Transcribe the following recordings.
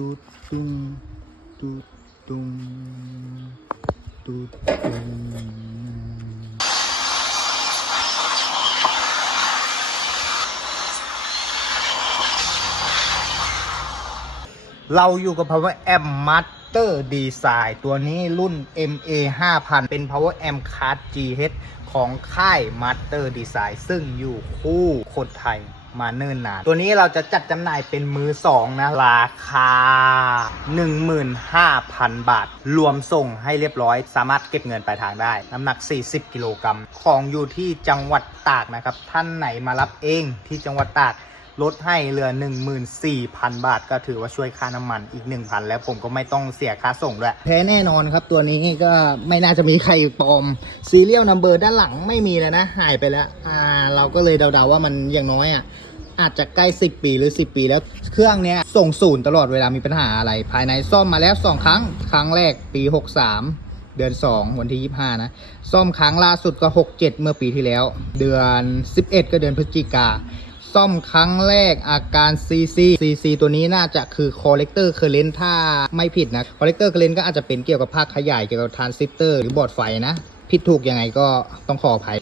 ตูดตุงตูดตุงตูดตุงเราอยู่กับ Power Amp Master Design ตัวนี้รุ่น MA 5000 เป็น Power Amp Card GH ของค่าย Master Design ซึ่งอยู่คู่คนไทย มาเนิ่นนาน ตัวนี้เราจะจัดจำหน่ายเป็นมือสองนะ ราคา 15,000 บาท รวมส่งให้เรียบร้อย สามารถเก็บเงินปลายทางได้ น้ำหนัก 40 กิโลกรัม ของอยู่ที่จังหวัดตากนะครับ ท่านไหนมารับเองที่จังหวัดตาก ลดให้เหลือ 14,000 บาท ก็ถือว่าช่วยค่าน้ำมันอีก 1,000 แล้วผมก็ไม่ต้องเสียค่าส่งด้วยแท้แน่นอนครับ ตัวนี้ก็ไม่น่าจะมีใครปลอมซีเรียลนัมเบอร์ด้านหลังไม่มีแล้วนะ หายไปแล้ว อ่า เราก็เลยเดาๆว่ามันอย่างน้อยอะอาจจะใกล้ 10 ปีหรือ 10 ปีแล้ว เครื่องเนี้ยส่งศูนย์ตลอดเวลามีปัญหาอะไร ภายในซ่อมมาแล้ว 2 ครั้ง ครั้งแรกปี 63 เดือน 2 วันที่ 25 นะ ซ่อมครั้งล่าสุดก็ 67 เมื่อปีที่แล้ว เดือน 11 ก็เดือนพฤศจิกา ซ่อมครั้งแรกอาการ CC CC ตัวนี้น่าจะคือ Collector Current ถ้าไม่ผิดนะ Collector Current ก็อาจจะเป็นเกี่ยวกับภาคขยายเกี่ยวกับ Transistor หรือบอร์ดไฟนะ ผิดถูกยังไงก็ต้องขออภัย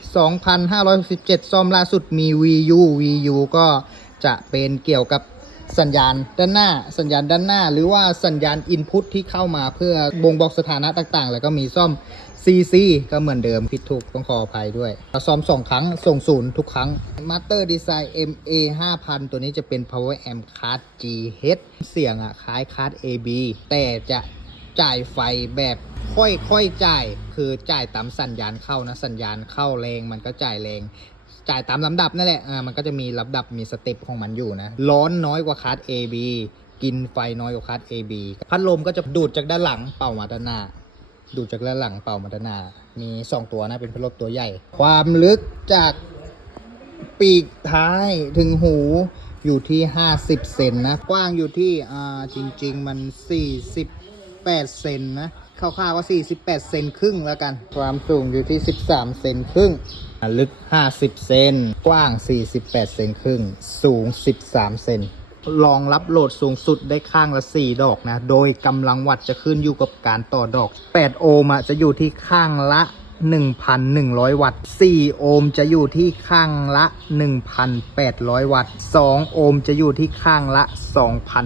2,567ซ่อมล่าสุดมี VU VU ก็จะเป็นเกี่ยวกับสัญญาณด้านหน้า สัญญาณด้านหน้า หรือว่าสัญญาณ Input ที่เข้ามาเพื่อบ่งบอกสถานะต่างๆ แล้วก็มีซ่อม CC ก็เหมือนเดิมผิดถูกต้องขออภัยด้วยเราซ่อม 2 ครั้งส่งศูนย์ทุกครั้ง Master Design MA 5000 ตัวนี้จะเป็น Power Amp Card GH เสียงอะคล้ายคาร์ด AB แต่จะจ่ายไฟแบบค่อยๆจ่าย คือจ่ายตามสัญญาณเข้านะ สัญญาณเข้าแรงมันก็จ่ายแรง จ่ายตามลำดับนั่นแหละอ่ามันก็จะมีลำดับมีสเต็ปของมันอยู่นะ ร้อนน้อยกว่าคาร์ด AB กินไฟน้อยกว่าคาร์ด AB พัดลมก็จะดูดจากด้านหลังเป่ามาด้านหน้า ดูจากด้านหลังเป่ามาด้านหน้า มี2ตัวนะเป็นพัดลมตัวใหญ่ ความลึกจากปีกท้ายถึงหูอยู่ที่ 50 เซนนะ กว้างอยู่ที่อ่าจริง ๆ มัน 48 เซนนะคร่าวๆก็48 เซนครึ่งแล้วกัน ความสูงอยู่ที่ 13 เซนครึ่ง ลึก 50 เซน กว้าง 48 เซนครึ่ง สูง 13 เซน รองรับโหลดสูงสุดได้ข้างละ 4 ดอกนะ โดยกำลังวัตจะขึ้นอยู่กับการต่อดอก 8 โอห์มจะอยู่ที่ข้างละ 1,100 วัตต์ 4 โอห์มจะอยู่ที่ข้างละ 1,800 วัตต์ 2 โอห์มจะอยู่ที่ข้างละ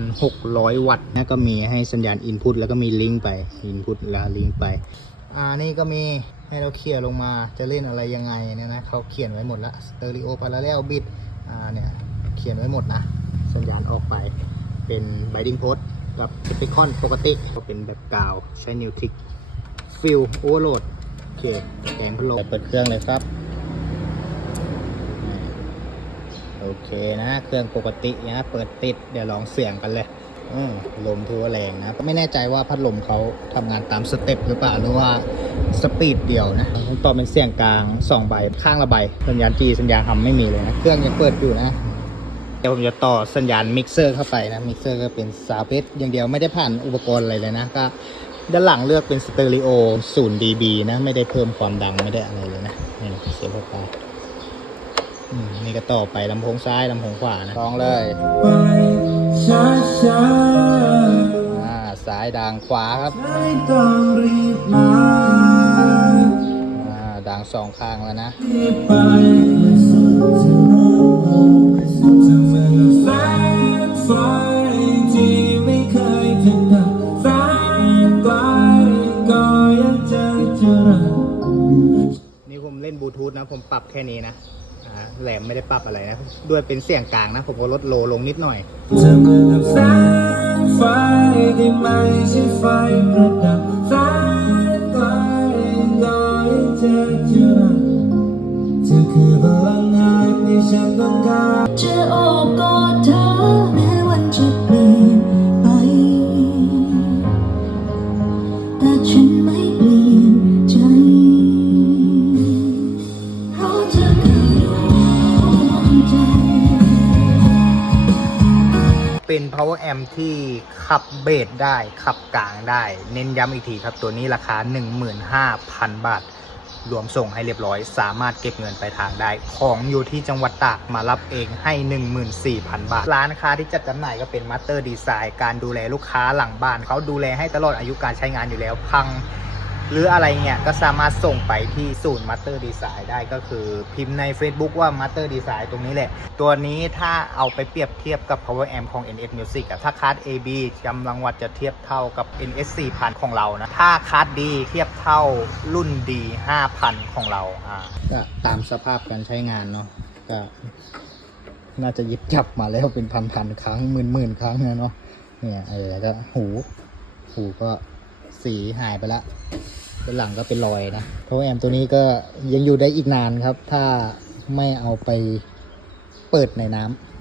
2,600 วัตต์นะก็มีให้สัญญาณ Input แล้วก็มีลิงก์ไป Input แล้วลิงก์ไป อ่า นี่ก็มีให้เราเขียนลงมาจะเล่นอะไรยังไงเนี่ยนะเขาเขียนไว้หมดละสเตอริโอพาราเรลบิดอ่าเนี่ยเขียนไว้หมดนะ สัญญาณออกไป เป็นไบดิ้งโพสกับสเปคอนปกติก็เป็นแบบกาวใช้นิวทริกฟิลโอเวอร์โหลดโอเคแกงพัดลมเปิดเครื่องเลยครับ โอเคนะ เครื่องปกตินะเปิดติดเดี๋ยวลองเสียงกันเลยลมถือว่าแรงนะไม่แน่ใจว่าพัดลมเขาทำงานตามสเต็ปหรือเปล่าหรือว่าสปีดเดียวนะต่อเป็นเสียงกลาง2ใบข้างละใบสัญญาณจีสัญญาณทำไม่มีเลยนะ เครื่องยังเปิดอยู่นะ เดี๋ยวผมจะต่อสัญญาณมิกเซอร์เข้าไปนะมิกเซอร์ก็เป็นซาวเพชอย่างเดียวไม่ได้ผ่านอุปกรณ์อะไรเลยนะก็ด้านหลังเลือกเป็นสเตอริโอ0 dB นะ ไม่ได้เพิ่มความดังไม่ได้อะไรเลยนะนี่เสียบเข้าไปอืมนี่ก็ต่อไปลำโพงซ้ายลำโพงขวานะลองเลยไปช้าช้าอ่าซ้ายดังขวาครับๆไม่ต้องรีบมาอ่าดังสองข้างแล้วนะ เล่นบลูทูธนะ ผมปรับแค่นี้นะอ่าแหลมไม่ได้ปรับอะไรนะ ด้วยเป็นเสียงกลางนะ ผมก็ลดโลลงนิดหน่อย จะเหมือนแสงไฟที่ไม่ใช่ไฟประดับแสงไกลก็ยังจะจรัสเธอคือพลังงานที่ฉันต้องการ จะโอบกอ เป็น power amp ที่ขับเบสได้ ขับกลางได้ เน้นย้ำอีกทีครับ ตัวนี้ราคา 15,000 บาท รวมส่งให้เรียบร้อย สามารถเก็บเงินไปทางได้ ของอยู่ที่จังหวัดตากมารับเองให้ 14,000 บาท ร้านค้าที่จัดจำหน่ายก็เป็นมาสเตอร์ดีไซน์ การดูแลลูกค้าหลังบ้าน เขาดูแลให้ตลอดอายุการใช้งานอยู่แล้ว พัง หรืออะไรเงี้ยก็สามารถส่งไปที่ศูนย์ Master Design ได้ก็คือพิมพ์ใน Facebook ว่า Master Design ตรงนี้แหละ ตัวนี้ถ้าเอาไปเปรียบเทียบกับ Power Amp ของ NS Music อะถ้าคาร์ด AB กำลังวัดจะเทียบเท่ากับ NS 4000 ของเรานะ ถ้าคาร์ดดีเทียบเท่ารุ่นดี5000 ของเราอ่าก็ตามสภาพการใช้งานเนาะก็น่าจะยิบจับมาแล้วเป็นพันๆครั้งหมื่นๆครั้งนะเนาะเนี่ยเออก็หูหูก็สีหายไปละ ด้านหลังก็เป็นรอยนะเพราะว่าแอมตัวนี้ก็ยังอยู่ได้อีกนานครับ ถ้าไม่เอาไปเปิดในน้ำ